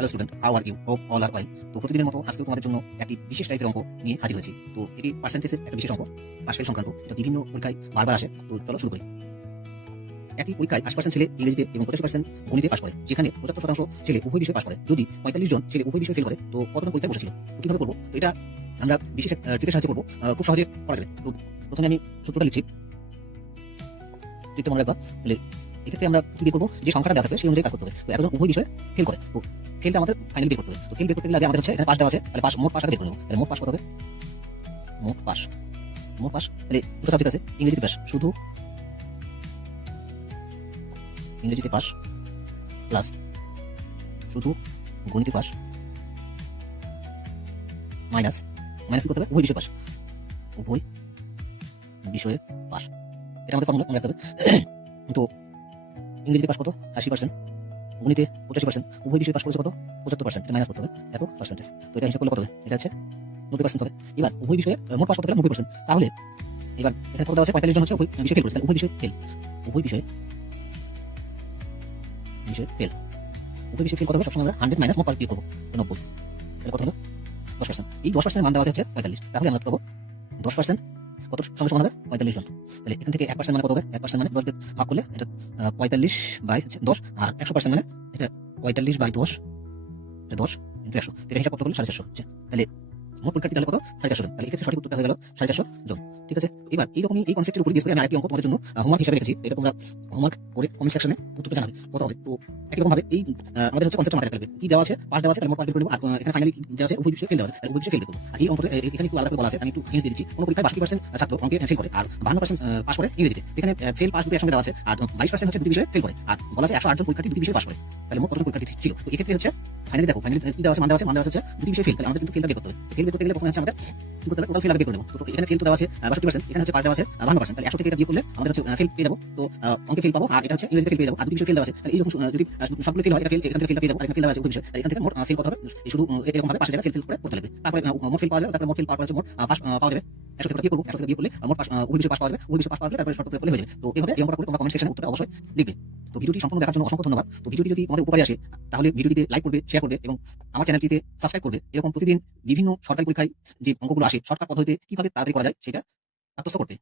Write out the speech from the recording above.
Hello student, how are you? Hope all are well. তো প্রতিদিনের মতো আজকেও তোমাদের জন্য একটি বিশেষ টাইপের অঙ্ক নিয়ে হাজির হয়েছি। তো এটি পার্সেন্টেজের একটা বিশেষ অঙ্ক, পাশ-ফেল সংক্রান্ত। এটা বিভিন্ন পরীক্ষায় বারবার আসে। তো চলো শুরু করি। একটি পরীক্ষায় 80% ছেলে ইংরেজিতে এবং 85% গণিতে পাস করে, যেখানে 75% ছেলে উভয় বিষয়ে পাস করে। যদি 45 জন ছেলে উভয় বিষয়ে ফেল করে, তো কতজন পরীক্ষায় বসেছিল? তো কিভাবে করবো? তো এটা আমরা বিশেষ ট্রিকের সাহায্যে করবো, খুব সহজে করা যাবে। তো প্রথমে আমি সূত্রটা লিখছি, ট্রিকটা মনে রাখবা। তাহলে এক্ষেত্রে আমরা কি দিয়ে করবো? যে সংখ্যাটা দেওয়া থাকবে সেই অনুযায়ী কাজ করতে হবে। তো এতজন উভয় বিষয়ে ফেল করে, তো ফেলটা আমাদের ফাইনালি বের করতে হবে। তো ফেল বের করতে গেলে আগে আমাদের হচ্ছে এখানে পাস দেওয়া আছে, তাহলে পাস, মোট পাসটা বের করে নেবো। তাহলে মোট পাস কত হবে? মোট পাস, মোট পাস, তাহলে দুটো সাবজেক্ট আছে, ইংরেজিতে পাস, শুধু ইংরেজিতে পাস প্লাস শুধু গণিতে পাস মাইনাস মাইনাস কি করতে হবে? উভয় বিষয়ে পাস, উভয় বিষয়ে পাস। এটা আমাদের ফর্মুলা মনে রাখতে হবে। তো ইংরেজিতে পাস কত? 80%, গণিতে 85%, উভয় বিষয়ে পাস করেছে কত? 75%। এটা মাইনাস করতে হবে এত পার্সেন্টেজ। তো এটা হিসাব করলে কত হবে? এটা হচ্ছে 90% হবে। এবার উভয় বিষয়ে মোট পাস কত পেলাম? 90%। তাহলে এবার এখানে কত দেওয়া আছে? 45 জন হচ্ছে উভয় বিষয়ে ফেল করেছে, তাহলে উভয় বিষয়ে ফেল, উভয় বিষয়ে ফেল, উভয় বিষয়ে ফেল কত হবে? সবসময় আমরা 100 মাইনাস মোট পাস বিয়োগ করবো, 90। তাহলে কত হলো? 10%। এই 10% মান দেওয়া আছে হচ্ছে 45। তাহলে আমরা পাবো 10% কত সঙ্গে সমান হবে? 45 জন। তাহলে এখান থেকে 1% মানে কত হবে? 1% মানে 10 দিয়ে ভাগ করলে এটা 45 বাই 10, আর 100% মানে এটা 45 বাই 10, এটা 10 ইনটু 100। এটা হিসাব কত করলে 450 হচ্ছে। তাহলে মোট পরীক্ষার্থী তাহলে কত? 450 জন। তাহলে এক্ষেত্রে সঠিক উত্তরটা হয়ে গেল 450 জন। ঠিক আছে? এবার এইরকমই এই কনসেপ্টের উপর বেস করে আমি আরেকটি অঙ্ক তোমাদের জন্য হোমওয়ার্ক হিসেবে রেখেছি। এটা তোমরা হোমওয়ার্ক করে কমেন্ট সেকশনে উত্তরটা জানাবে কত হবে। তো একই রকম ভাবে এই আমাদের হচ্ছে কনসেপ্ট মাথায় রাখতে হবে। কি দেওয়া আছে? পাস দেওয়া আছে, তাহলে মোট পাস বের করে নেব। আর এখানে ফাইনালি দেওয়া আছে উভয় বিষয়ে ফেল দেওয়া আছে, তাহলে উভয় বিষয়ে ফেল বের করব। আর এই অঙ্কটা এখানে একটু আলাদা করে বলা আছে, আমি একটু হিন্টস দিয়ে দিচ্ছি। কোন পরীক্ষায় 62% ছাত্র অঙ্কে ফেল করে আর 52% পাস করে ইংরেজিতে। এখানে ফেল পাস দুটো একসঙ্গে দেওয়া আছে, আর 22% হচ্ছে দুটি বিষয়ে ফেল করে, আর বলা আছে 108 জন পরীক্ষার্থী দুটি বিষয়ে পাস করে। তাহলে মোট কতজন পরীক্ষার্থী ছিল? তো এক্ষেত্রে হচ্ছে ফাইনালি দেখো, ফাইনালি কি দেওয়া আছে? মান দেওয়া আছে, মান দেওয়া আছে দুটি বিষয়ে ফেল। তাহলে আমাদের কিন্তু ফেলটা বের করতে হবে। ফেল বের করতে গেলে প্রথমে হচ্ছে আমাদের কি করতে হবে? টোটাল ফেল আগে বের করে নেব। তো এখানে ফেল তো দেওয়া আছে 62%, এখানে হচ্ছে পাস দেওয়া আছে 52%। তাহলে 100 থেকে এটা বিয়োগ করলে আমাদের হচ্ছে ফেল পেয়ে যাবো। তো অঙ্কে ফেল পাবো, আর এটা হচ্ছে ইংরেজিতে ফেল পেয়ে যাবো, আর দুটি বিষয়ে ফেল দেওয়া আছে। তাহলে এইরকম যদি সবগুলো ফেল হয়, এটা ফেল, এখান থেকে ফেলটা পেয়ে যাবো, আর এখানে ফেল দেওয়া আছে উভয় বিষয়ে। তাহলে এখান থেকে মোট ফেল কত হবে? এই শুধু এরকম ভাবে পাঁচটা জায়গায় ফেল করে করতে লাগবে। তারপরে মোট ফেল পাওয়া যাবে, তারপরে মোট ফেল পাওয়ার পর হচ্ছে মোট পাস পাওয়া যাবে। 100 থেকে বিয়োগ করবো, 100 থেকে বিয়োগ করলে মোট পাস, উভয় বিষয়ে পাস পাওয়া যাবে, উভয় বিষয়ে পাস পাওয়া গেলে তারপরে শর্ত প্রয়োগ করলে হয়ে যাবে। তো এইভাবে এই অঙ্কটা করে তোমরা কমেন্ট সেকশনে উত্তরটা অবশ্যই লিখবে। তো ভিডিওটি সম্পূর্ণ দেখার জন্য অসংখ্য ধন্যবাদ। তো ভিডিওটি যদি তোমাদের উপকারে আসে, তাহলে ভিডিওটিতে লাইক করবে, শেয়ার করবে এবং আমার চ্যানেলটিতে সাবস্ক্রাইব করবে। এরকম প্রতিদিন বিভিন্ন সরকারি পরীক্ষায় যে অঙ্কগুলো আসে শর্টকাট পদ্ধতিতে কিভাবে তাড়াতাড়ি করা যায় সেটা আত্মস্থ করতে।